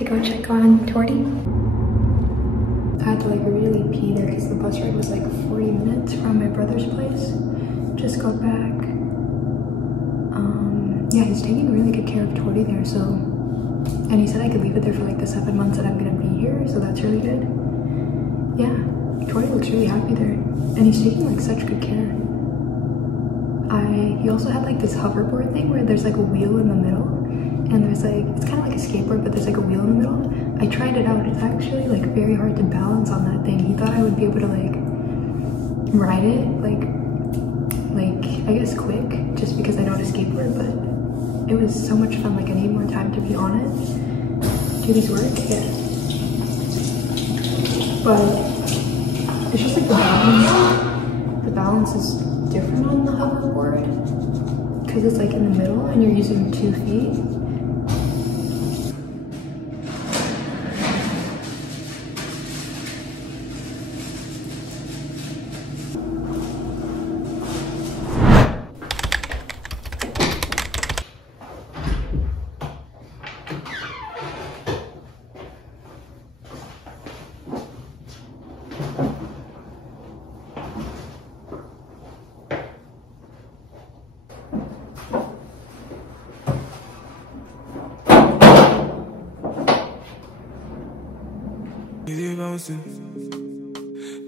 to go check on Torty. I had to like really pee there because the bus ride was like 40 minutes from my brother's place. Just got back. Yeah, he's taking really good care of Torty there, so. And he said I could leave it there for like the 7 months that I'm gonna be here, so that's really good. Yeah, Torty looks really happy there. And he's taking like such good care. He also had like this hoverboard thing where there's like a wheel in the middle. And there's like, it's kind of like a skateboard, but there's like a wheel in the middle. I tried it out. It's actually like very hard to balance on that thing. He thought I would be able to like ride it like I guess quick, just because I know how to skateboard, but it was so much fun. Like I need more time to be on it. Do these work? Yeah. But it's just like the balance. The balance is different on the hoverboard because it's like in the middle and you're using 2 feet.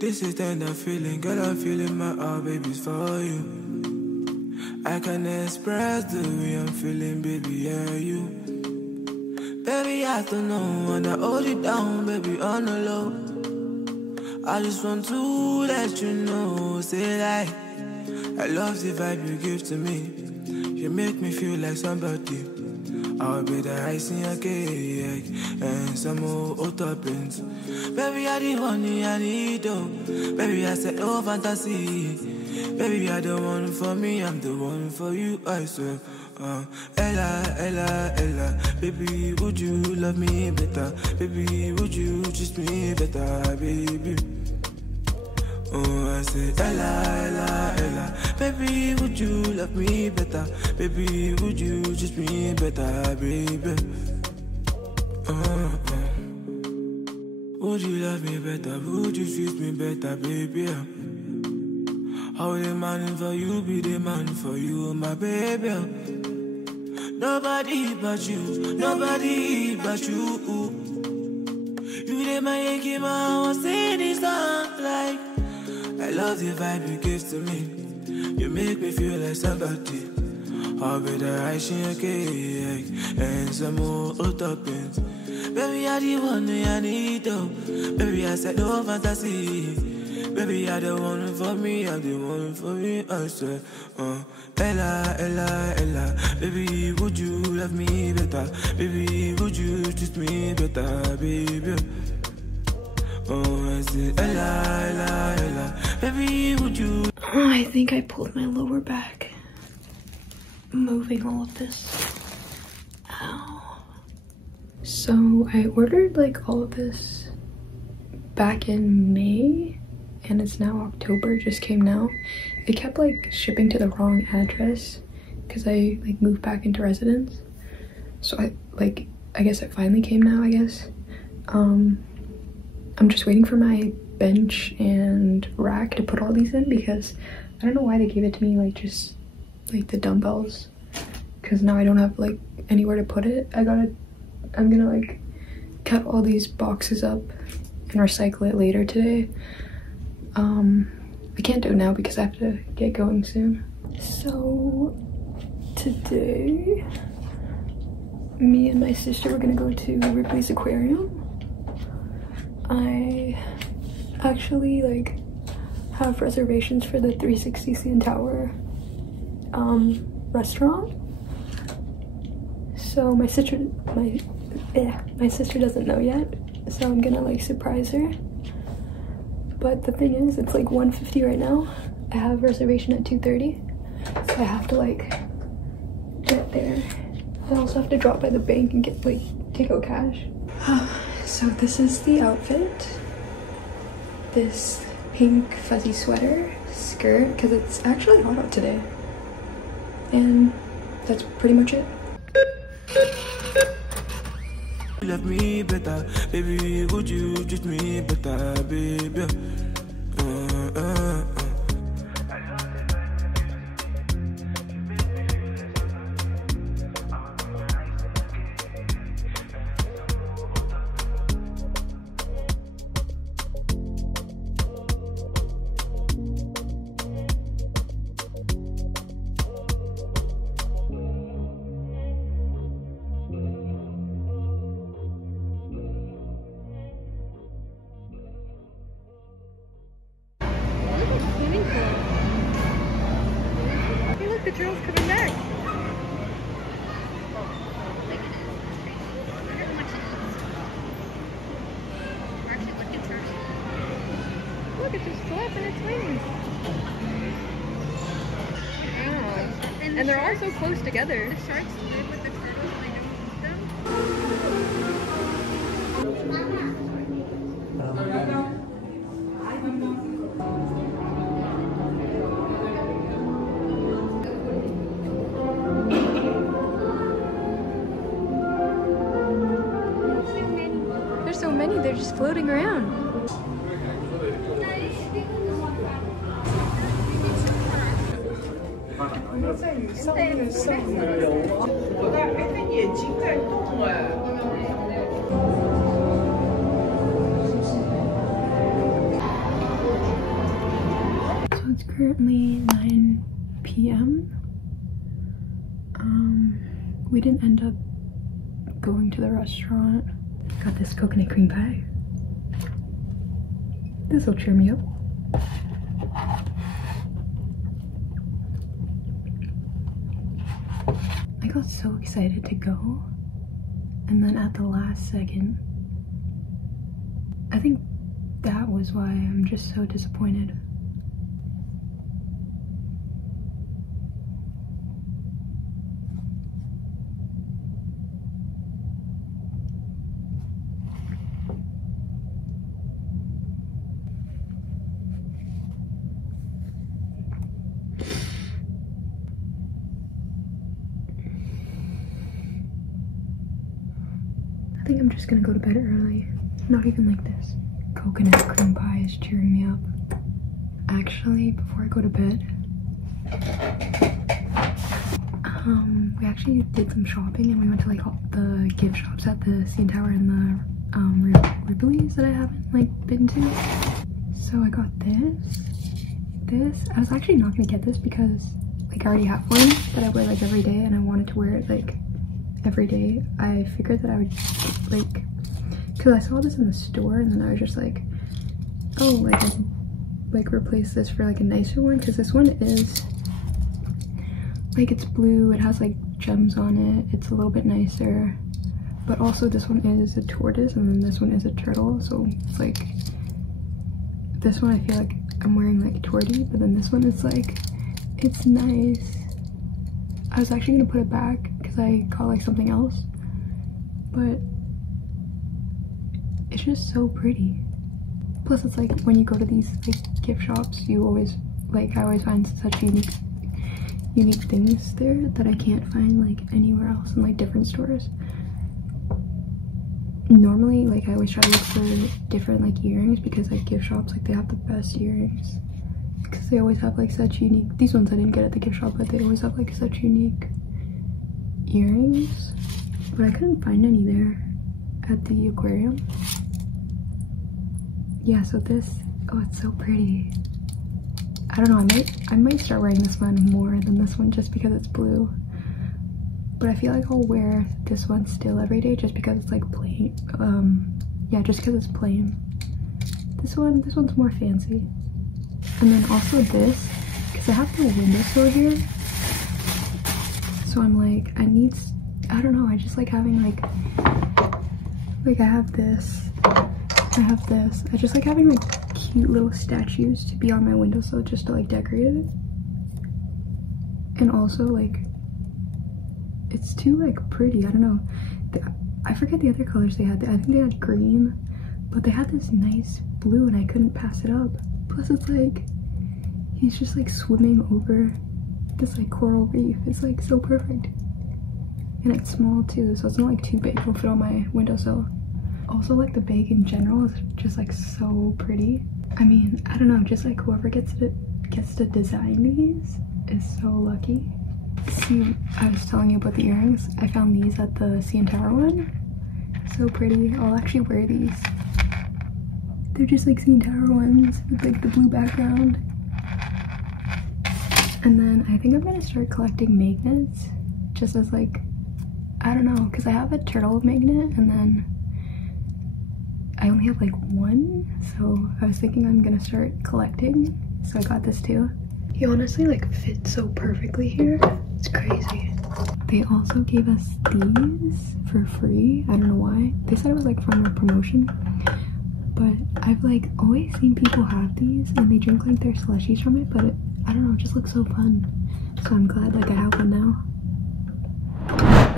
This is tender feeling, girl, I'm feeling my heart, baby's for you. I can express the way I'm feeling, baby, yeah, you. Baby, I don't know, wanna hold it down, baby, on the low. I just want to let you know, say like, I love the vibe you give to me. You make me feel like somebody. I'll be the ice in your cake and some more toppings. Baby, I the honey I need, oh. Baby, I said, oh, fantasy. Baby, I the one for me, I'm the one for you, I swear. Ella, Ella, Ella. Baby, would you love me better? Baby, would you treat me better, baby? Oh, I said, Ella, Ella, Ella. Baby, would you love me better? Baby, would you treat me better, baby? Would you love me better? Would you treat me better, baby? I will demand for you, be the man for you, my baby. Nobody but you, nobody but you. You did my Yankee man, I was singing this song like, I love the vibe you give to me. You make me feel like somebody. I'll be the ice in your cake and some more toppings. Baby, I the one I need, oh. Baby, I said no fantasy. Baby, I the one for me, I'm the one for me, I swear. Ella, Ella, Ella. Baby, would you love me better? Baby, would you treat me better, baby? Oh, I said Ella, Ella, Ella. Baby, would you? I think I pulled my lower back moving all of this. Ow. So I ordered like all of this back in May and it's now October, just came now. It kept like shipping to the wrong address because I like moved back into residence. So I guess it finally came now, I guess. I'm just waiting for my bench and rack to put all these in because I don't know why they gave it to me like just like the dumbbells, because now I don't have like anywhere to put it. I'm gonna like cut all these boxes up and recycle it later today. I can't do it now because I have to get going soon. So today me and my sister were gonna go to Ripley's Aquarium. I actually like have reservations for the 360 CN Tower restaurant. So my sister doesn't know yet, so I'm gonna like surprise her. But the thing is, it's like 1:50 right now. I have a reservation at 2:30, so I have to like get there. I also have to drop by the bank and get like take out cash. So this is the outfit. This pink fuzzy sweater, skirt, because it's actually hot out today. And that's pretty much it. You left me better, baby, would you treat me better, baby? The trail's coming back. Look, it's just flapping its wings. Wow. And they're all so close together. The sharks live with the turtles and they don't eat them. There's so many, they're just floating around. So it's currently 9 p.m. We didn't end up going to the restaurant. Got this coconut cream pie. This will cheer me up. I got so excited to go, and then at the last second, I think that was why I'm just so disappointed. I think I'm just gonna go to bed early. Not even like this. Coconut cream pie is cheering me up. Actually, before I go to bed, we actually did some shopping and we went to like all the gift shops at the CN Tower and the Ripley's that I haven't like been to. So I got this. I was actually not gonna get this because like I already have one that I wear like every day and I wanted to wear it like every day. I figured that I would like, because I saw this in the store and then I was just like, oh, like I could like replace this for like a nicer one, because this one is like, it's blue, it has like gems on it, it's a little bit nicer, but also this one is a tortoise and then this one is a turtle, so it's like, this one I feel like I'm wearing like torty, but then this one is like, it's nice. I was actually gonna put it back because I got like something else, but it's just so pretty. Plus it's like when you go to these like gift shops, you always like, I always find such unique things there that I can't find like anywhere else in like different stores. Normally like I always try to look for different like earrings because like gift shops, like they have the best earrings because they always have like such unique, these ones I didn't get at the gift shop, but they always have like such unique earrings, but I couldn't find any there at the aquarium. Yeah, so this, oh, it's so pretty. I don't know, I might start wearing this one more than this one just because it's blue, but I feel like I'll wear this one still every day just because it's like plain. Yeah, just because it's plain. This one's more fancy. And then also this, because I have the windowsill here, so I'm like, I don't know, I just like having like I have this, I just like having like cute little statues to be on my windowsill just to like decorate it. And also like, it's too like pretty, I don't know, I forget the other colors they had. I think they had green, but they had this nice blue and I couldn't pass it up. Plus it's like, he's just like swimming over this like coral reef. It's like so perfect. And it's small too, so it's not like too big. It'll fit on my windowsill. Also, like the bag in general is just like so pretty. I mean, I don't know, just like whoever gets to design these is so lucky. See, I was telling you about the earrings. I found these at the CN Tower one. So pretty. I'll actually wear these. They're just like CN Tower ones with like the blue background. And then I think I'm gonna start collecting magnets, just as like, I don't know, because I have a turtle magnet and then I only have like one, so I was thinking I'm gonna start collecting, so I got this too. He honestly like fits so perfectly here. It's crazy. They also gave us these for free. I don't know why. They said it was like from a promotion, but I've like always seen people have these and they drink like their slushies from it, but I don't know, it just looks so fun. So I'm glad like I have one now.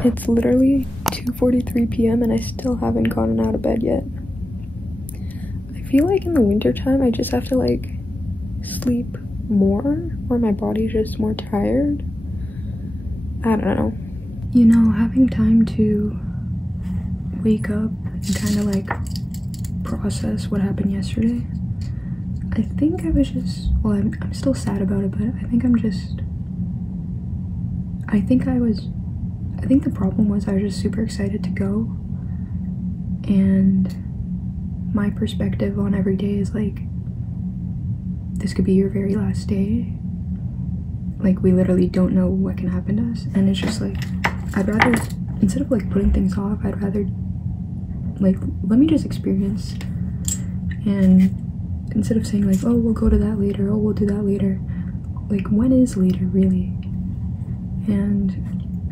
It's literally 2:43 p.m. and I still haven't gotten out of bed yet. I feel like in the winter time I just have to like sleep more, or my body's just more tired. I don't know. You know, having time to wake up and kind of like process what happened yesterday. I think I was just, well, I'm still sad about it, but I think the problem was I was just super excited to go, and my perspective on every day is like, this could be your very last day. Like, we literally don't know what can happen to us, and it's just like, I'd rather, instead of like putting things off, I'd rather like, let me just experience. And instead of saying like, oh, we'll go to that later, oh, we'll do that later, like, when is later really? And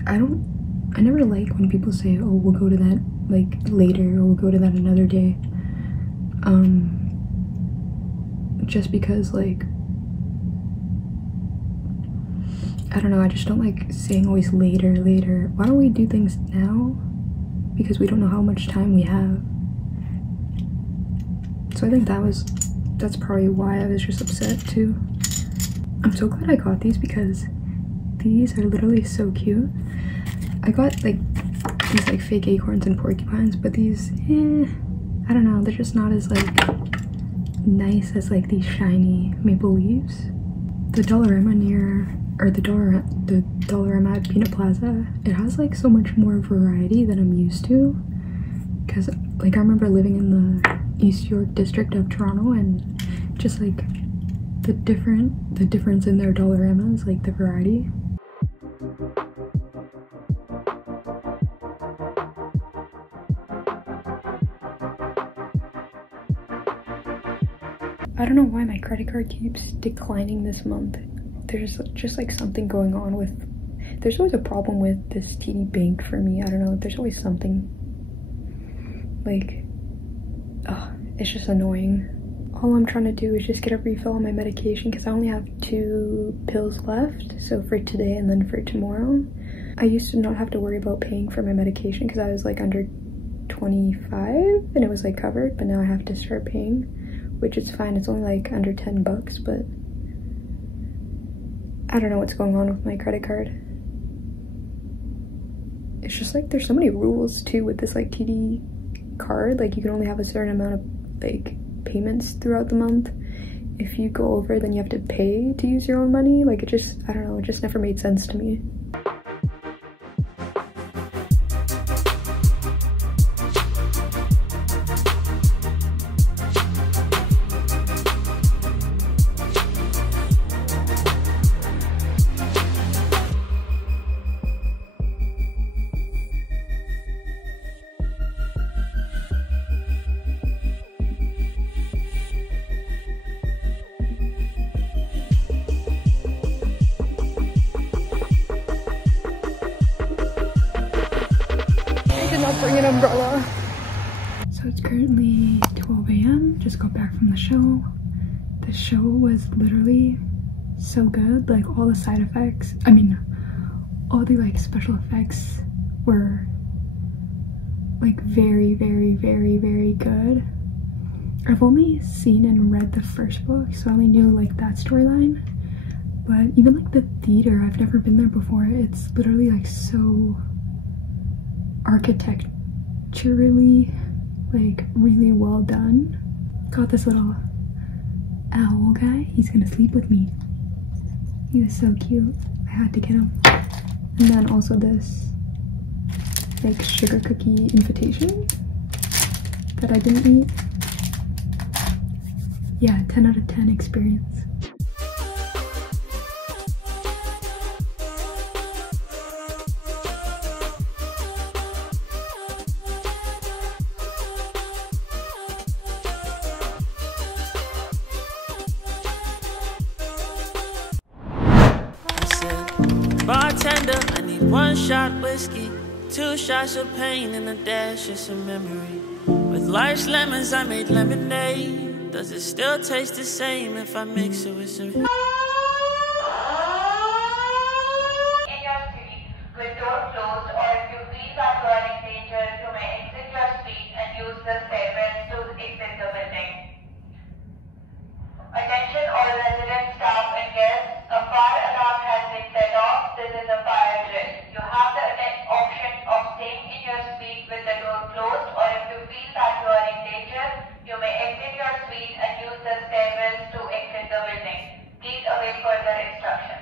I never like when people say, oh, we'll go to that like later, or we'll go to that another day, just because like, I don't know, I just don't like saying always later. Why don't we do things now? Because we don't know how much time we have. So I think that's probably why I was just upset too. I'm so glad I got these because these are literally so cute. I got like these like fake acorns and porcupines, but these, I don't know, they're just not as like nice as like these shiny maple leaves. The Dollarama the Dollarama at Peanut Plaza, it has like so much more variety than I'm used to, because like I remember living in the East York district of Toronto, and just like the difference in their Dollaramas, like the variety. I don't know why my credit card keeps declining this month. There's just like something going on with, there's always a problem with this TD Bank for me. I don't know, there's always something like, it's just annoying. All I'm trying to do is just get a refill on my medication because I only have 2 pills left, so for today and then for tomorrow. I used to not have to worry about paying for my medication because I was like under 25 and it was like covered, but now I have to start paying, which is fine. It's only like under 10 bucks, but I don't know what's going on with my credit card. It's just like there's so many rules too with this like TD card. Like, you can only have a certain amount of like payments throughout the month. If you go over, then you have to pay to use your own money. Like, it just, I don't know, it just never made sense to me. Bring an umbrella. So it's currently 12 a.m. Just got back from the show. The show was literally so good. Like, all the side effects, I mean, all the like special effects were like very, very, very, very good. I've only seen and read the first book, so I only knew like that storyline. But even like the theater, I've never been there before. It's literally like so architecturally like really well done. Got this little owl guy. He's gonna sleep with me. He was so cute. I had to get him. And then also this like sugar cookie invitation that I didn't eat. Yeah, 10 out of 10 experience. Bartender, I need 1 shot whiskey, 2 shots of pain, and a dash of some memory. With life's lemons, I made lemonade. Does it still taste the same if I mix it with some? In your suite, with doors closed, or if you feel that you are in danger, you may exit your suite and use the stairwells to exit the building. Attention all residents, staff and guests, a fire alarm has been set off. This is a fire drill. You have the option of staying in your suite with the door closed, or if you feel that you are in danger, you may exit your suite and use the stairwells to exit the building. Please await further instructions.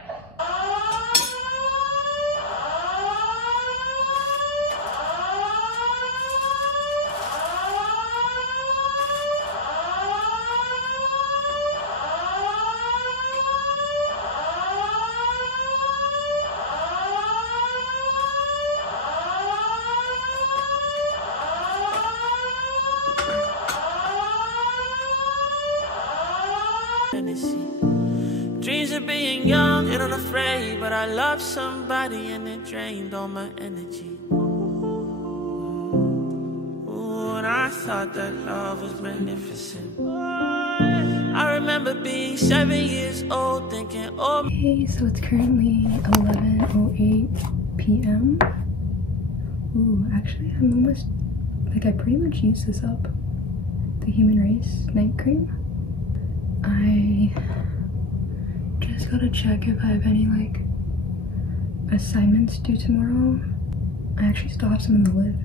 Dreams of being young and unafraid, but I loved somebody and it drained all my energy. Ooh, and I thought that love was magnificent. I remember being 7 years old thinking, oh. Okay, so it's currently 11:08 p.m. Ooh, actually I'm almost, like I pretty much used this up. The Human Race night cream. I just gotta check if I have any like assignments due tomorrow. I actually still have some in the lid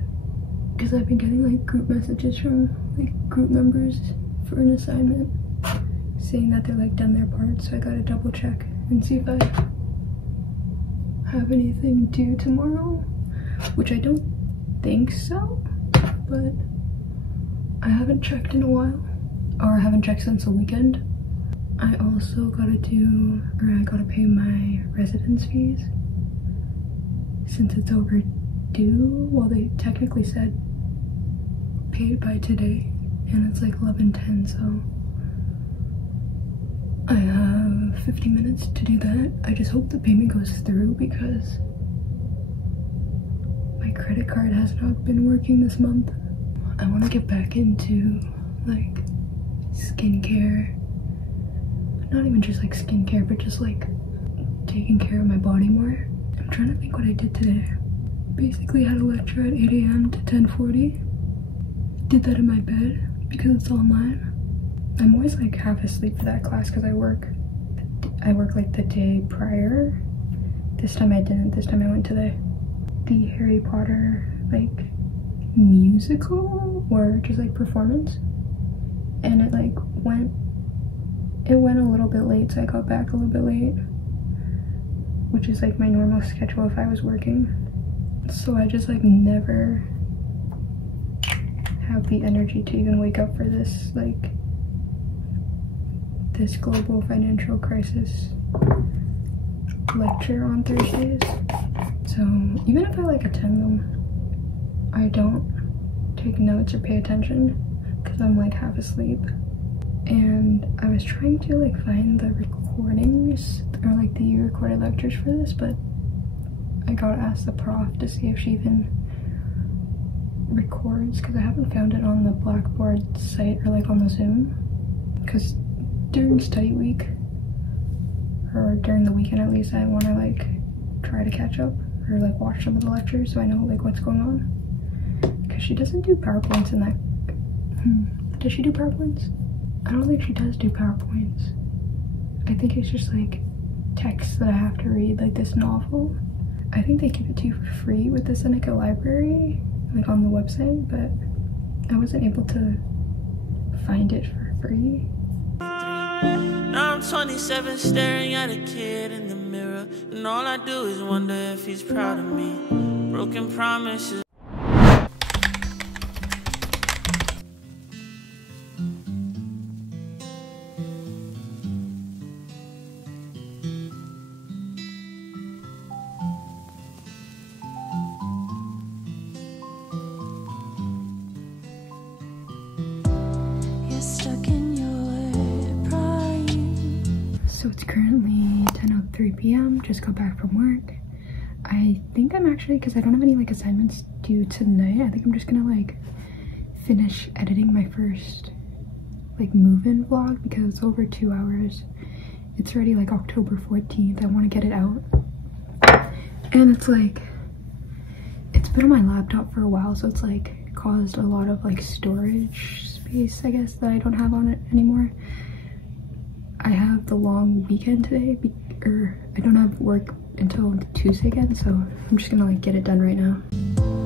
because I've been getting like group messages from like group members for an assignment saying that they're like done their part, so I gotta double check and see if I have anything due tomorrow, which I don't think so, but I haven't checked in a while, or I haven't checked since the weekend. I also gotta I gotta pay my residence fees since it's overdue. Well, they technically said paid by today, and it's like 11:10, so I have 50 minutes to do that. I just hope the payment goes through because my credit card has not been working this month. I want to get back into like skincare. Not even just like skincare, but just like taking care of my body more. I'm trying to think what I did today. Basically had a lecture at 8 a.m. to 10:40. Did that in my bed because it's online. I'm always like half asleep for that class because I work like the day prior. This time I didn't. This time I went to the Harry Potter like musical or just like performance, and it like went a little bit late, so I got back a little bit late, which is like my normal schedule if I was working. So I just like never have the energy to even wake up for this like this global financial crisis lecture on Thursdays. So even if I like attend them, I don't take notes or pay attention because I'm like half asleep. And I was trying to like find the recordings or like the recorded lectures for this, but I gotta ask the prof to see if she even records because I haven't found it on the Blackboard site or like on the Zoom. Because during study week or during the weekend at least, I want to like try to catch up or like watch some of the lectures so I know like what's going on. Because she doesn't do PowerPoints in that. Does she do PowerPoints? I don't think she does do PowerPoints. I think it's just like text that I have to read, like this novel. I think they give it to you for free with the Seneca Library. like on the website, but I wasn't able to find it for free. Now I'm 27 staring at a kid in the mirror, and all I do is wonder if he's proud of me. Broken promises. So it's currently 10:03 p.m. just got back from work. I think I'm actually, because I don't have any like assignments due tonight, I think I'm just gonna like finish editing my first like move-in vlog because it's over 2 hours. It's already like October 14th. I want to get it out, and it's like it's been on my laptop for a while, so it's like caused a lot of like storage space, I guess, that I don't have on it anymore. I have the long weekend today, or I don't have work until Tuesday again, so I'm just gonna like get it done right now.